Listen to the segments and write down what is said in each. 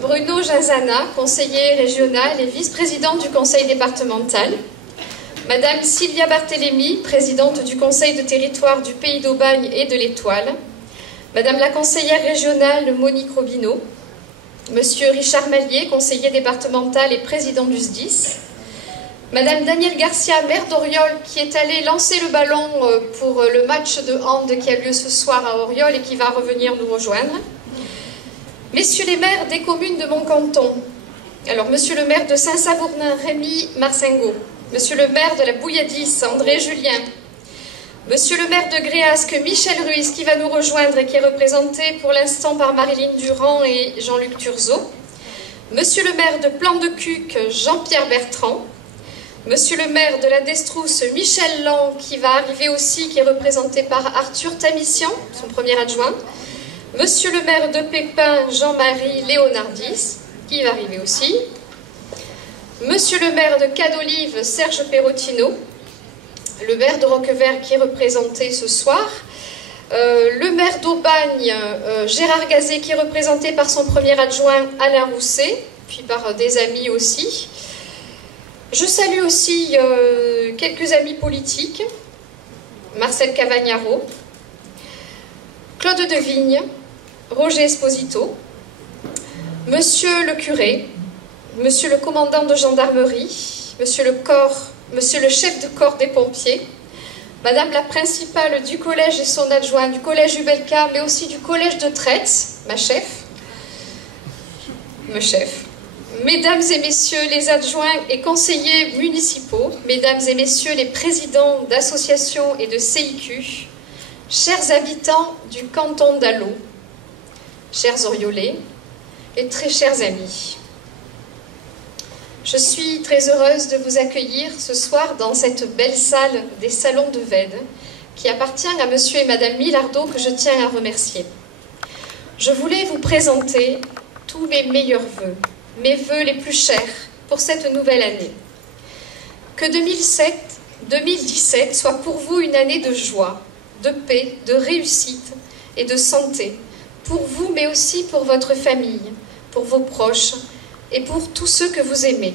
Bruno Jazana, conseiller régional et vice-président du conseil départemental. Madame Sylvia Barthélémy, présidente du conseil de territoire du Pays d'Aubagne et de l'Étoile. Madame la conseillère régionale Monique Robineau. Monsieur Richard Mallier, conseiller départemental et président du SDIS. Madame Danielle Garcia, maire d'Auriol, qui est allée lancer le ballon pour le match de hand qui a lieu ce soir à Auriol et qui va revenir nous rejoindre. Messieurs les maires des communes de mon canton. Alors, monsieur le maire de Saint-Savournin, Rémy Marcingot. Monsieur le maire de la Bouilladis, André Julien. Monsieur le maire de Gréasque, Michel Ruiz, qui va nous rejoindre et qui est représenté pour l'instant par Marilyn Durand et Jean-Luc Turzeau. Monsieur le maire de Plan de Cuc, Jean-Pierre Bertrand. Monsieur le maire de la Destrousse, Michel Lang, qui va arriver aussi, qui est représenté par Arthur Tamissian, son premier adjoint. Monsieur le maire de Pépin, Jean-Marie Léonardis, qui va arriver aussi. Monsieur le maire de Cadolive, Serge Perrotino. Le maire de Roquevert, qui est représenté ce soir. Le maire d'Aubagne, Gérard Gazet, qui est représenté par son premier adjoint, Alain Rousset, puis par des amis aussi. Je salue aussi quelques amis politiques, Marcel Cavagnaro, Claude Devigne, Roger Esposito, Monsieur le curé, Monsieur le commandant de gendarmerie, Monsieur le chef de corps des pompiers, Madame la principale du collège et son adjoint, du collège Hubelka, mais aussi du collège de Traitz, ma chef, Mesdames et messieurs les adjoints et conseillers municipaux, mesdames et messieurs les présidents d'associations et de CIQ, chers habitants du canton d'Allo, chers Oriolais et très chers amis. Je suis très heureuse de vous accueillir ce soir dans cette belle salle des Salons de Vède qui appartient à monsieur et madame Milardeau que je tiens à remercier. Je voulais vous présenter tous mes meilleurs vœux, mes vœux les plus chers pour cette nouvelle année. Que 2017 soit pour vous une année de joie, de paix, de réussite et de santé, pour vous mais aussi pour votre famille, pour vos proches et pour tous ceux que vous aimez.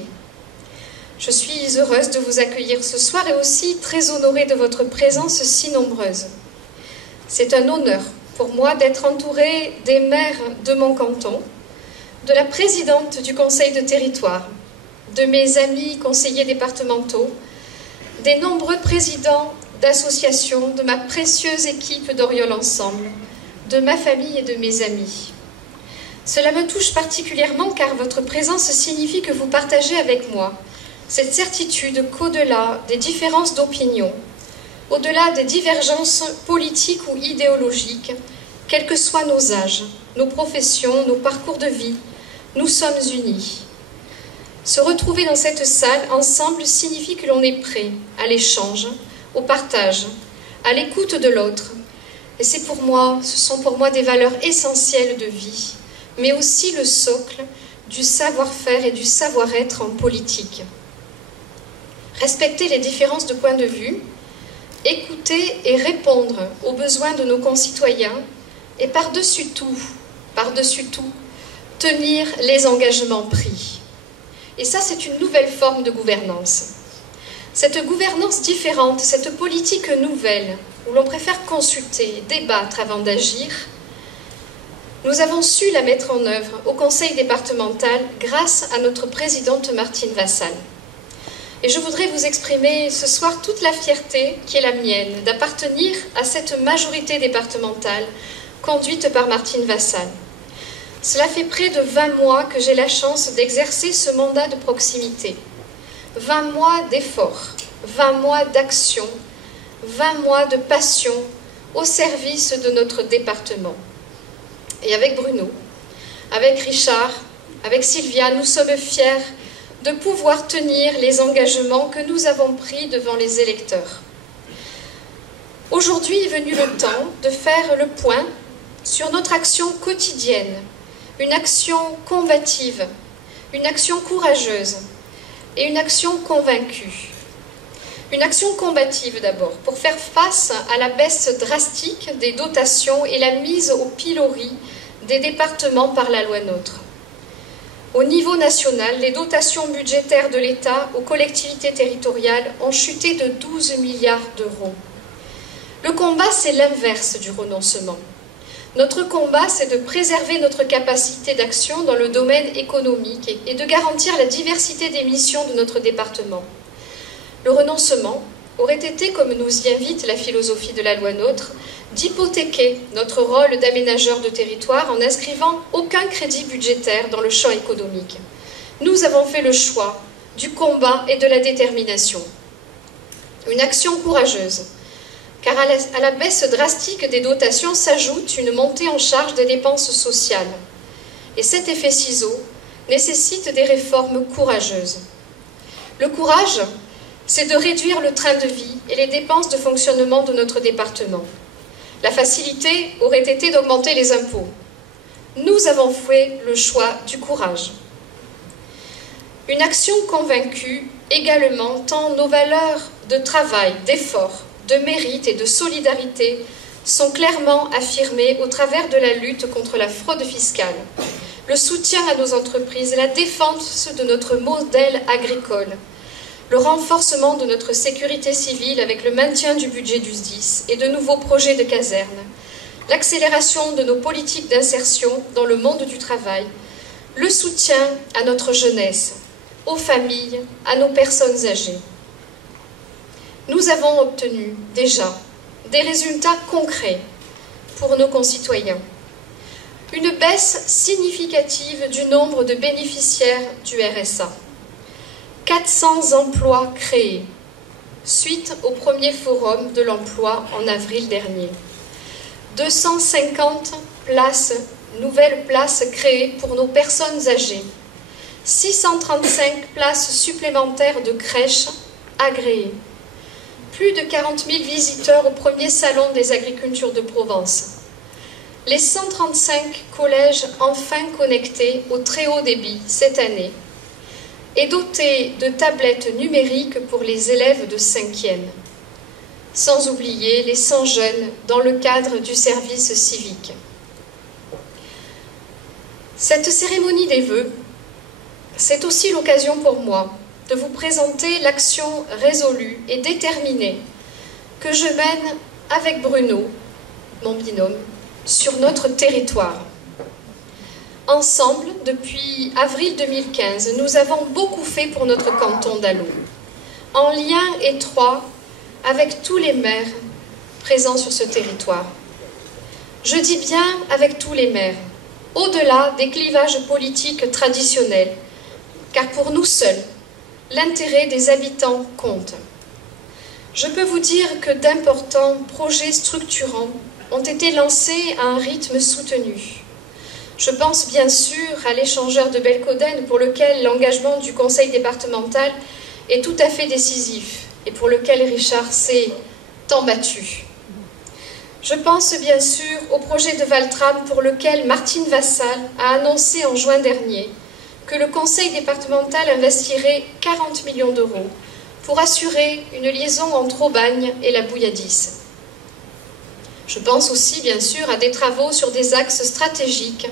Je suis heureuse de vous accueillir ce soir et aussi très honorée de votre présence si nombreuse. C'est un honneur pour moi d'être entourée des maires de mon canton, de la présidente du conseil de territoire, de mes amis conseillers départementaux, des nombreux présidents d'associations, de ma précieuse équipe d'Oriol Ensemble, de ma famille et de mes amis. Cela me touche particulièrement car votre présence signifie que vous partagez avec moi cette certitude qu'au-delà des différences d'opinion, au-delà des divergences politiques ou idéologiques, quels que soient nos âges, nos professions, nos parcours de vie, nous sommes unis. Se retrouver dans cette salle ensemble signifie que l'on est prêt à l'échange, au partage, à l'écoute de l'autre. Et ce sont pour moi des valeurs essentielles de vie, mais aussi le socle du savoir-faire et du savoir-être en politique. Respecter les différences de point de vue, écouter et répondre aux besoins de nos concitoyens, et par-dessus tout, tenir les engagements pris. Et ça, c'est une nouvelle forme de gouvernance. Cette gouvernance différente, cette politique nouvelle, où l'on préfère consulter, débattre avant d'agir, nous avons su la mettre en œuvre au conseil départemental grâce à notre présidente Martine Vassal. Et je voudrais vous exprimer ce soir toute la fierté qui est la mienne d'appartenir à cette majorité départementale conduite par Martine Vassal. Cela fait près de 20 mois que j'ai la chance d'exercer ce mandat de proximité. 20 mois d'efforts, 20 mois d'action, 20 mois de passion au service de notre département. Et avec Bruno, avec Richard, avec Sylvia, nous sommes fiers de pouvoir tenir les engagements que nous avons pris devant les électeurs. Aujourd'hui est venu le temps de faire le point sur notre action quotidienne, une action combative, une action courageuse et une action convaincue. Une action combative d'abord, pour faire face à la baisse drastique des dotations et la mise au pilori des départements par la loi NOTRe. Au niveau national, les dotations budgétaires de l'État aux collectivités territoriales ont chuté de 12 milliards d'euros. Le combat, c'est l'inverse du renoncement. Notre combat, c'est de préserver notre capacité d'action dans le domaine économique et de garantir la diversité des missions de notre département. Le renoncement aurait été, comme nous y invite la philosophie de la loi NOTRe, d'hypothéquer notre rôle d'aménageur de territoire en n'inscrivant aucun crédit budgétaire dans le champ économique. Nous avons fait le choix du combat et de la détermination. Une action courageuse, car à la baisse drastique des dotations s'ajoute une montée en charge des dépenses sociales. Et cet effet ciseau nécessite des réformes courageuses. Le courage, c'est de réduire le train de vie et les dépenses de fonctionnement de notre département. La facilité aurait été d'augmenter les impôts. Nous avons fait le choix du courage. Une action convaincue également, tant nos valeurs de travail, d'effort, de mérite et de solidarité sont clairement affirmées au travers de la lutte contre la fraude fiscale, le soutien à nos entreprises, la défense de notre modèle agricole, le renforcement de notre sécurité civile avec le maintien du budget du SDIS et de nouveaux projets de caserne, l'accélération de nos politiques d'insertion dans le monde du travail, le soutien à notre jeunesse, aux familles, à nos personnes âgées. Nous avons obtenu déjà des résultats concrets pour nos concitoyens. Une baisse significative du nombre de bénéficiaires du RSA. 400 emplois créés, suite au premier forum de l'emploi en avril dernier. 250 nouvelles places créées pour nos personnes âgées. 635 places supplémentaires de crèches agréées. Plus de 40 000 visiteurs au premier salon des agricultures de Provence. Les 135 collèges enfin connectés au très haut débit cette année et dotés de tablettes numériques pour les élèves de 5e. Sans oublier les 100 jeunes dans le cadre du service civique. Cette cérémonie des vœux, c'est aussi l'occasion pour moi de vous présenter l'action résolue et déterminée que je mène avec Bruno, mon binôme, sur notre territoire. Ensemble, depuis avril 2015, nous avons beaucoup fait pour notre canton d'Allô, en lien étroit avec tous les maires présents sur ce territoire. Je dis bien avec tous les maires, au-delà des clivages politiques traditionnels, car pour nous seuls, l'intérêt des habitants compte. Je peux vous dire que d'importants projets structurants ont été lancés à un rythme soutenu. Je pense bien sûr à l'échangeur de Belcoden pour lequel l'engagement du conseil départemental est tout à fait décisif et pour lequel Richard s'est tant battu. Je pense bien sûr au projet de Valtram pour lequel Martine Vassal a annoncé en juin dernier que le conseil départemental investirait 40 millions d'euros pour assurer une liaison entre Aubagne et la Bouilladisse. Je pense aussi, bien sûr, à des travaux sur des axes stratégiques,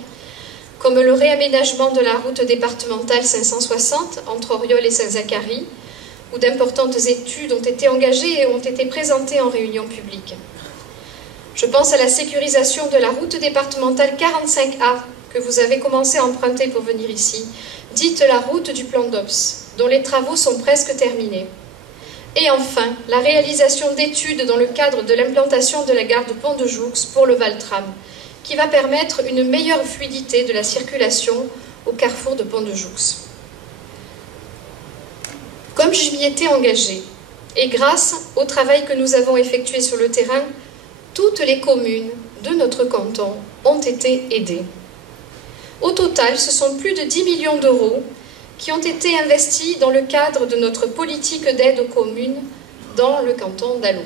comme le réaménagement de la route départementale 560 entre Auriol et Saint-Zacharie, où d'importantes études ont été engagées et ont été présentées en réunion publique. Je pense à la sécurisation de la route départementale 45A, que vous avez commencé à emprunter pour venir ici, dite la route du plan d'Ops, dont les travaux sont presque terminés. Et enfin, la réalisation d'études dans le cadre de l'implantation de la gare de Pont-de-Joux pour le Valtram, qui va permettre une meilleure fluidité de la circulation au carrefour de Pont-de-Joux. Comme je m'y étais engagée, et grâce au travail que nous avons effectué sur le terrain, toutes les communes de notre canton ont été aidées. Au total, ce sont plus de 10 millions d'euros qui ont été investis dans le cadre de notre politique d'aide aux communes dans le canton d'Allô.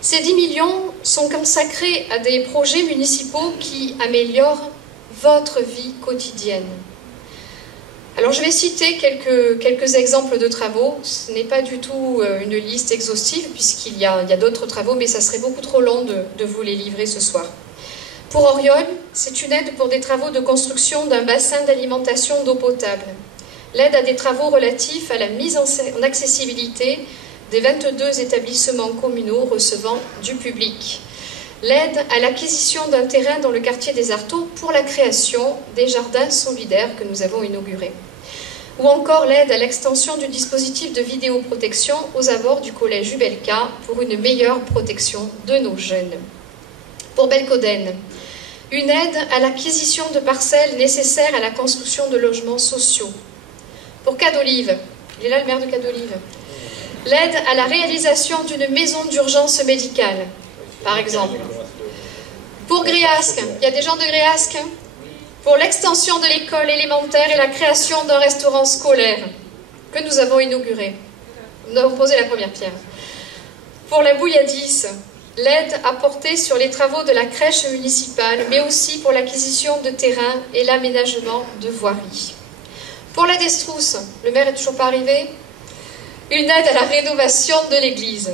Ces 10 millions sont consacrés à des projets municipaux qui améliorent votre vie quotidienne. Alors je vais citer quelques exemples de travaux. Ce n'est pas du tout une liste exhaustive puisqu'il y a d'autres travaux, mais ça serait beaucoup trop long de vous les livrer ce soir. Pour Auriol, c'est une aide pour des travaux de construction d'un bassin d'alimentation d'eau potable. L'aide à des travaux relatifs à la mise en accessibilité des 22 établissements communaux recevant du public. L'aide à l'acquisition d'un terrain dans le quartier des Artaud pour la création des jardins solidaires que nous avons inaugurés. Ou encore l'aide à l'extension du dispositif de vidéoprotection aux abords du collège Hubelka pour une meilleure protection de nos jeunes. Pour Belcoden, une aide à l'acquisition de parcelles nécessaires à la construction de logements sociaux. Pour Cadolive, il est là le maire de Cadolive, l'aide à la réalisation d'une maison d'urgence médicale, par exemple. Pour Gréasque, il y a des gens de Gréasque, pour l'extension de l'école élémentaire et la création d'un restaurant scolaire que nous avons inauguré. Nous avons posé la première pierre. Pour la Bouilladis, l'aide apportée sur les travaux de la crèche municipale, mais aussi pour l'acquisition de terrains et l'aménagement de voiries. Pour la Destrousse, le maire n'est toujours pas arrivé, une aide à la rénovation de l'église.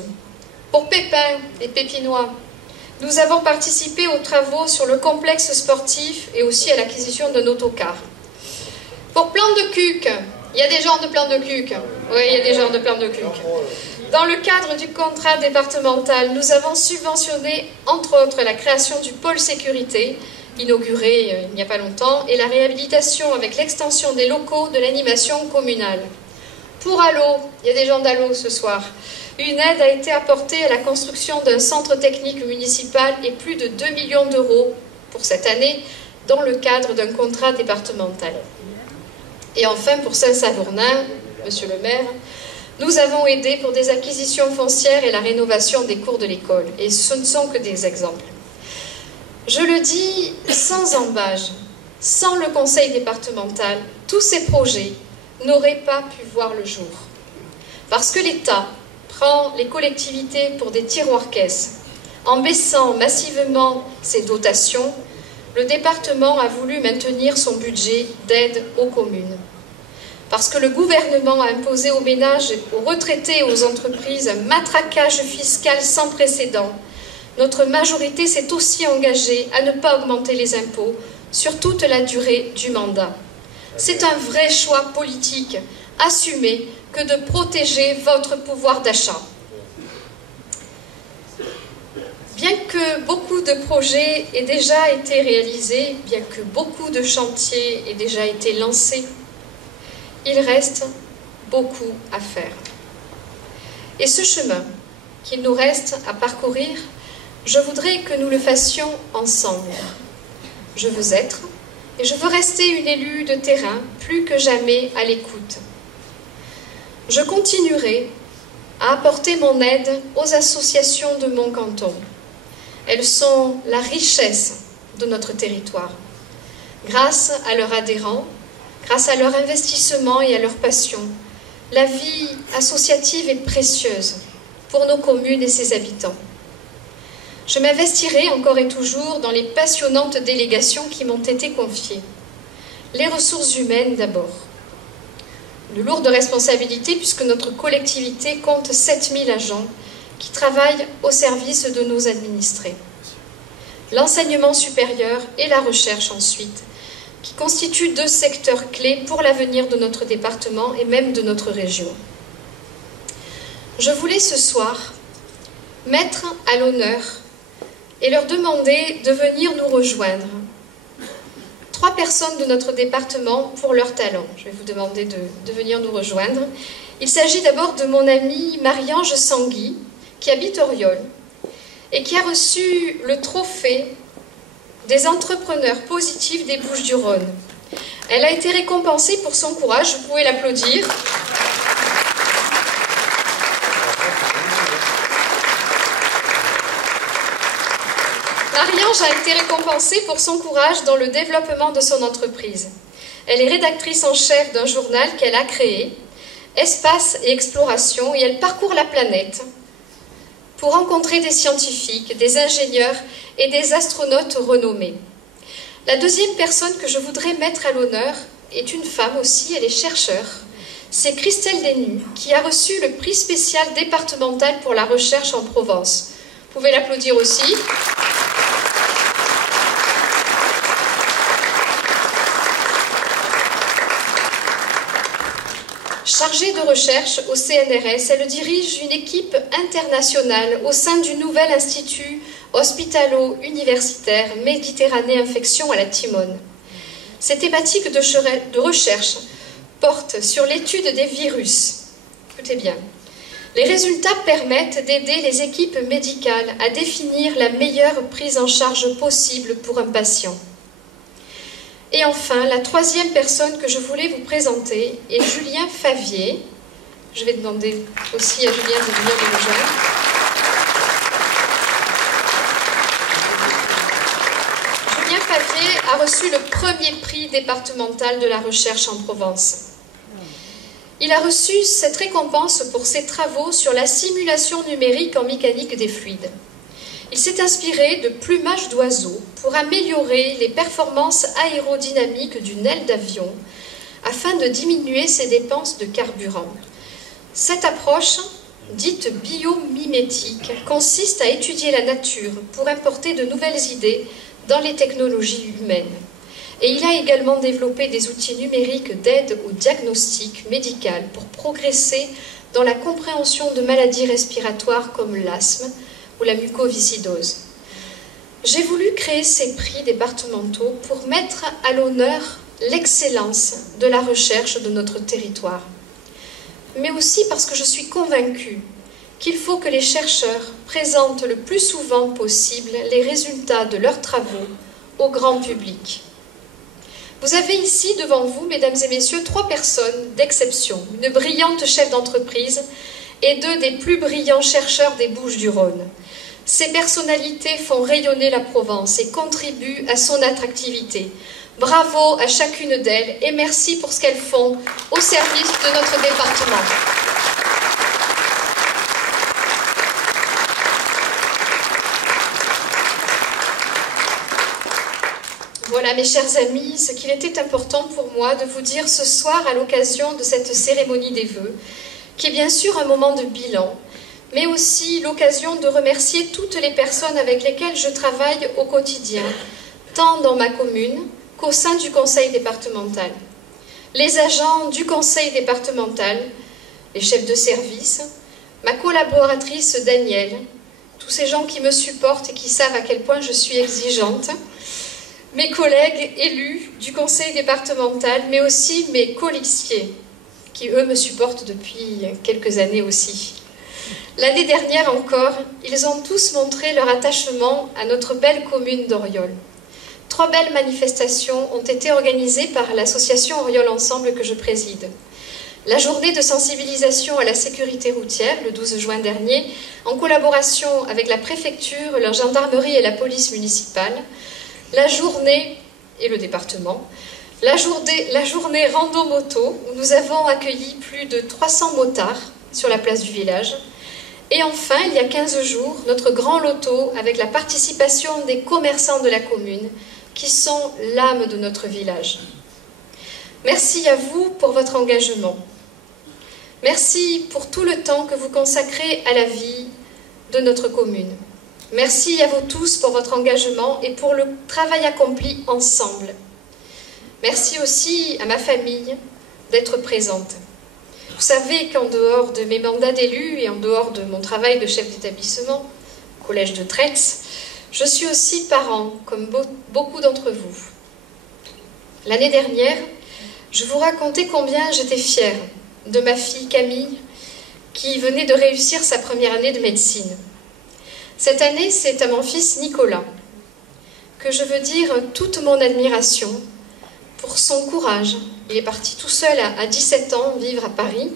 Pour Pépin et Pépinois, nous avons participé aux travaux sur le complexe sportif et aussi à l'acquisition d'un autocar. Pour Plan de Cuc, il y a des gens de Plan de Cuc. Oui, il y a des gens de Plan de Cuc. Dans le cadre du contrat départemental, nous avons subventionné, entre autres, la création du pôle sécurité, inauguré il n'y a pas longtemps, et la réhabilitation avec l'extension des locaux de l'animation communale. Pour Allo, il y a des gens d'Allo ce soir, une aide a été apportée à la construction d'un centre technique municipal et plus de 2 millions d'euros pour cette année dans le cadre d'un contrat départemental. Et enfin, pour Saint-Savournin, monsieur le maire, nous avons aidé pour des acquisitions foncières et la rénovation des cours de l'école. Et ce ne sont que des exemples. Je le dis sans embâge, sans le conseil départemental, tous ces projets n'auraient pas pu voir le jour. Parce que l'État prend les collectivités pour des tiroirs-caisses. En baissant massivement ses dotations, le département a voulu maintenir son budget d'aide aux communes. Parce que le gouvernement a imposé aux ménages, aux retraités et aux entreprises un matraquage fiscal sans précédent, notre majorité s'est aussi engagée à ne pas augmenter les impôts sur toute la durée du mandat. C'est un vrai choix politique assumé que de protéger votre pouvoir d'achat. Bien que beaucoup de projets aient déjà été réalisés, bien que beaucoup de chantiers aient déjà été lancés, il reste beaucoup à faire. Et ce chemin qu'il nous reste à parcourir, je voudrais que nous le fassions ensemble. Je veux être et je veux rester une élue de terrain plus que jamais à l'écoute. Je continuerai à apporter mon aide aux associations de mon canton. Elles sont la richesse de notre territoire. Grâce à leurs adhérents, grâce à leur investissement et à leur passion, la vie associative est précieuse pour nos communes et ses habitants. Je m'investirai encore et toujours dans les passionnantes délégations qui m'ont été confiées. Les ressources humaines d'abord. Une lourde responsabilité puisque notre collectivité compte 7000 agents qui travaillent au service de nos administrés. L'enseignement supérieur et la recherche ensuite, qui constituent 2 secteurs clés pour l'avenir de notre département et même de notre région. Je voulais ce soir mettre à l'honneur et leur demander de venir nous rejoindre. 3 personnes de notre département pour leur talent. Je vais vous demander de venir nous rejoindre. Il s'agit d'abord de mon amie Marie-Ange Sangui, qui habite Auriol, et qui a reçu le trophée des entrepreneurs positifs des Bouches-du-Rhône. Elle a été récompensée pour son courage, vous pouvez l'applaudir. Marie-Ange a été récompensée pour son courage dans le développement de son entreprise. Elle est rédactrice en chef d'un journal qu'elle a créé, Espace et Exploration, et elle parcourt la planète pour rencontrer des scientifiques, des ingénieurs et des astronautes renommés. La deuxième personne que je voudrais mettre à l'honneur est une femme aussi, elle est chercheure. C'est Christelle Dénu, qui a reçu le prix spécial départemental pour la recherche en Provence. Vous pouvez l'applaudir aussi. Chargée de recherche au CNRS, elle dirige une équipe internationale au sein du nouvel institut hospitalo-universitaire Méditerranée Infection à la Timone. Ces thématiques de recherche portent sur l'étude des virus. Écoutez bien. Les résultats permettent d'aider les équipes médicales à définir la meilleure prise en charge possible pour un patient. Et enfin, la troisième personne que je voulais vous présenter est Julien Favier. Je vais demander aussi à Julien de venir nous rejoindre. Julien Favier a reçu le premier prix départemental de la recherche en Provence. Il a reçu cette récompense pour ses travaux sur la simulation numérique en mécanique des fluides. Il s'est inspiré de plumages d'oiseaux pour améliorer les performances aérodynamiques d'une aile d'avion afin de diminuer ses dépenses de carburant. Cette approche, dite biomimétique, consiste à étudier la nature pour importer de nouvelles idées dans les technologies humaines. Et il a également développé des outils numériques d'aide au diagnostic médical pour progresser dans la compréhension de maladies respiratoires comme l'asthme ou la mucoviscidose. J'ai voulu créer ces prix départementaux pour mettre à l'honneur l'excellence de la recherche de notre territoire, mais aussi parce que je suis convaincue qu'il faut que les chercheurs présentent le plus souvent possible les résultats de leurs travaux au grand public. Vous avez ici devant vous, mesdames et messieurs, 3 personnes d'exception, une brillante chef d'entreprise et 2 des plus brillants chercheurs des Bouches-du-Rhône. Ces personnalités font rayonner la Provence et contribuent à son attractivité. Bravo à chacune d'elles et merci pour ce qu'elles font au service de notre département. Voilà, mes chers amis, ce qu'il était important pour moi de vous dire ce soir à l'occasion de cette cérémonie des vœux, qui est bien sûr un moment de bilan, mais aussi l'occasion de remercier toutes les personnes avec lesquelles je travaille au quotidien, tant dans ma commune qu'au sein du conseil départemental. Les agents du conseil départemental, les chefs de service, ma collaboratrice Danielle, tous ces gens qui me supportent et qui savent à quel point je suis exigeante, mes collègues élus du conseil départemental, mais aussi mes colistiers, qui eux me supportent depuis quelques années aussi. L'année dernière encore, ils ont tous montré leur attachement à notre belle commune d'Oriol. 3 belles manifestations ont été organisées par l'association Oriol Ensemble que je préside. La journée de sensibilisation à la sécurité routière, le 12 juin dernier, en collaboration avec la préfecture, la gendarmerie et la police municipale, la journée, et le département, la journée rando-moto, où nous avons accueilli plus de 300 motards sur la place du village, et enfin, il y a 15 jours, notre grand loto avec la participation des commerçants de la commune, qui sont l'âme de notre village. Merci à vous pour votre engagement. Merci pour tout le temps que vous consacrez à la vie de notre commune. Merci à vous tous pour votre engagement et pour le travail accompli ensemble. Merci aussi à ma famille d'être présente. Vous savez qu'en dehors de mes mandats d'élu et en dehors de mon travail de chef d'établissement, au collège de Traix, je suis aussi parent, comme beaucoup d'entre vous. L'année dernière, je vous racontais combien j'étais fière de ma fille Camille, qui venait de réussir sa première année de médecine. Cette année, c'est à mon fils Nicolas que je veux dire toute mon admiration pour son courage. Il est parti tout seul à 17 ans vivre à Paris,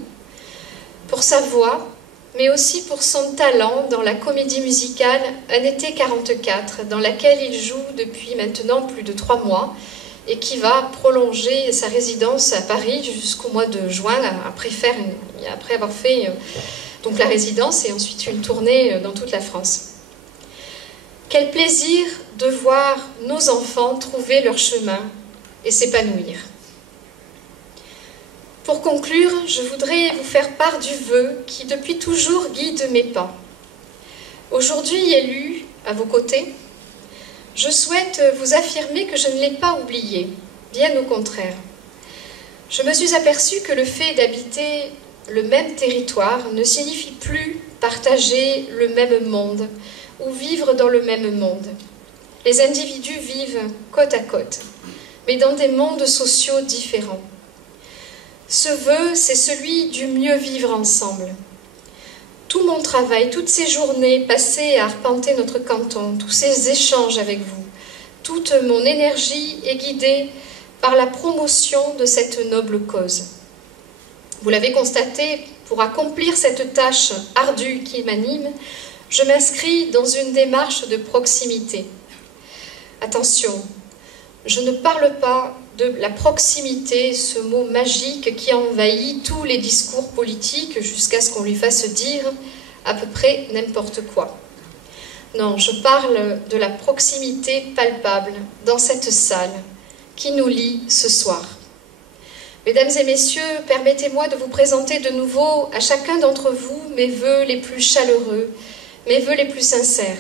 pour sa voix, mais aussi pour son talent dans la comédie musicale Un été 44, dans laquelle il joue depuis maintenant plus de 3 mois et qui va prolonger sa résidence à Paris jusqu'au mois de juin, après avoir fait donc la résidence et ensuite une tournée dans toute la France. Quel plaisir de voir nos enfants trouver leur chemin et s'épanouir. Pour conclure, je voudrais vous faire part du vœu qui depuis toujours guide mes pas. Aujourd'hui élu à vos côtés, je souhaite vous affirmer que je ne l'ai pas oublié, bien au contraire. Je me suis aperçue que le fait d'habiter le même territoire ne signifie plus partager le même monde ou vivre dans le même monde. Les individus vivent côte à côte, mais dans des mondes sociaux différents. Ce vœu, c'est celui du mieux vivre ensemble. Tout mon travail, toutes ces journées passées à arpenter notre canton, tous ces échanges avec vous, toute mon énergie est guidée par la promotion de cette noble cause. Vous l'avez constaté, pour accomplir cette tâche ardue qui m'anime, je m'inscris dans une démarche de proximité. Attention, je ne parle pas de la proximité, ce mot magique qui envahit tous les discours politiques jusqu'à ce qu'on lui fasse dire à peu près n'importe quoi. Non, je parle de la proximité palpable dans cette salle qui nous lie ce soir. Mesdames et messieurs, permettez-moi de vous présenter de nouveau à chacun d'entre vous mes vœux les plus chaleureux, mes vœux les plus sincères.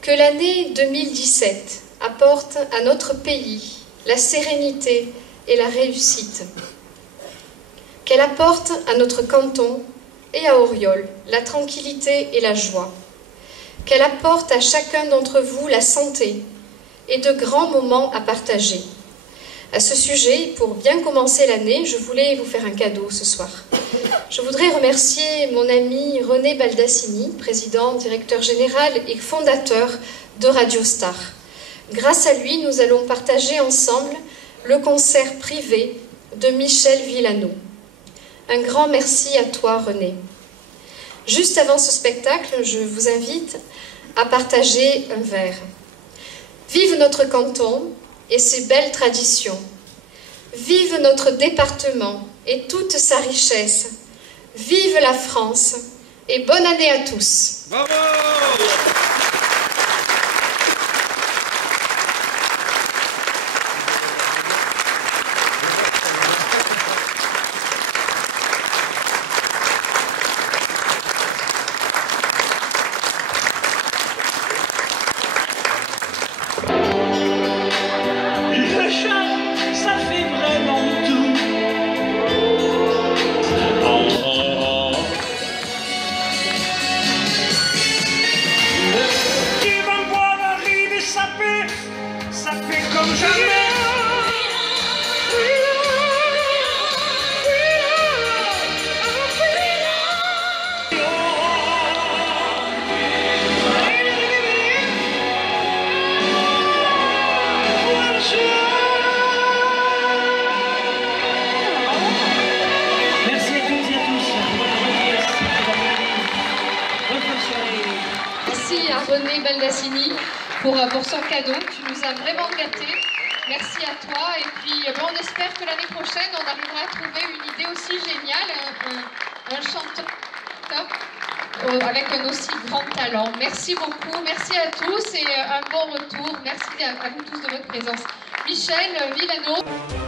Que l'année 2017 apporte à notre pays la sérénité et la réussite. Qu'elle apporte à notre canton et à Auriol la tranquillité et la joie. Qu'elle apporte à chacun d'entre vous la santé et de grands moments à partager. À ce sujet, pour bien commencer l'année, je voulais vous faire un cadeau ce soir. Je voudrais remercier mon ami René Baldassini, président, directeur général et fondateur de Radio Star. Grâce à lui, nous allons partager ensemble le concert privé de Michel Villano. Un grand merci à toi, René. Juste avant ce spectacle, je vous invite à partager un verre. Vive notre canton et ses belles traditions. Vive notre département et toute sa richesse. Vive la France et bonne année à tous. Bravo! René Baldassini pour son cadeau. Tu nous as vraiment gâtés. Merci à toi. Et puis, on espère que l'année prochaine, on arrivera à trouver une idée aussi géniale, un chanteur avec un aussi grand talent. Merci beaucoup. Merci à tous et un bon retour. Merci à vous tous de votre présence. Michel Villano.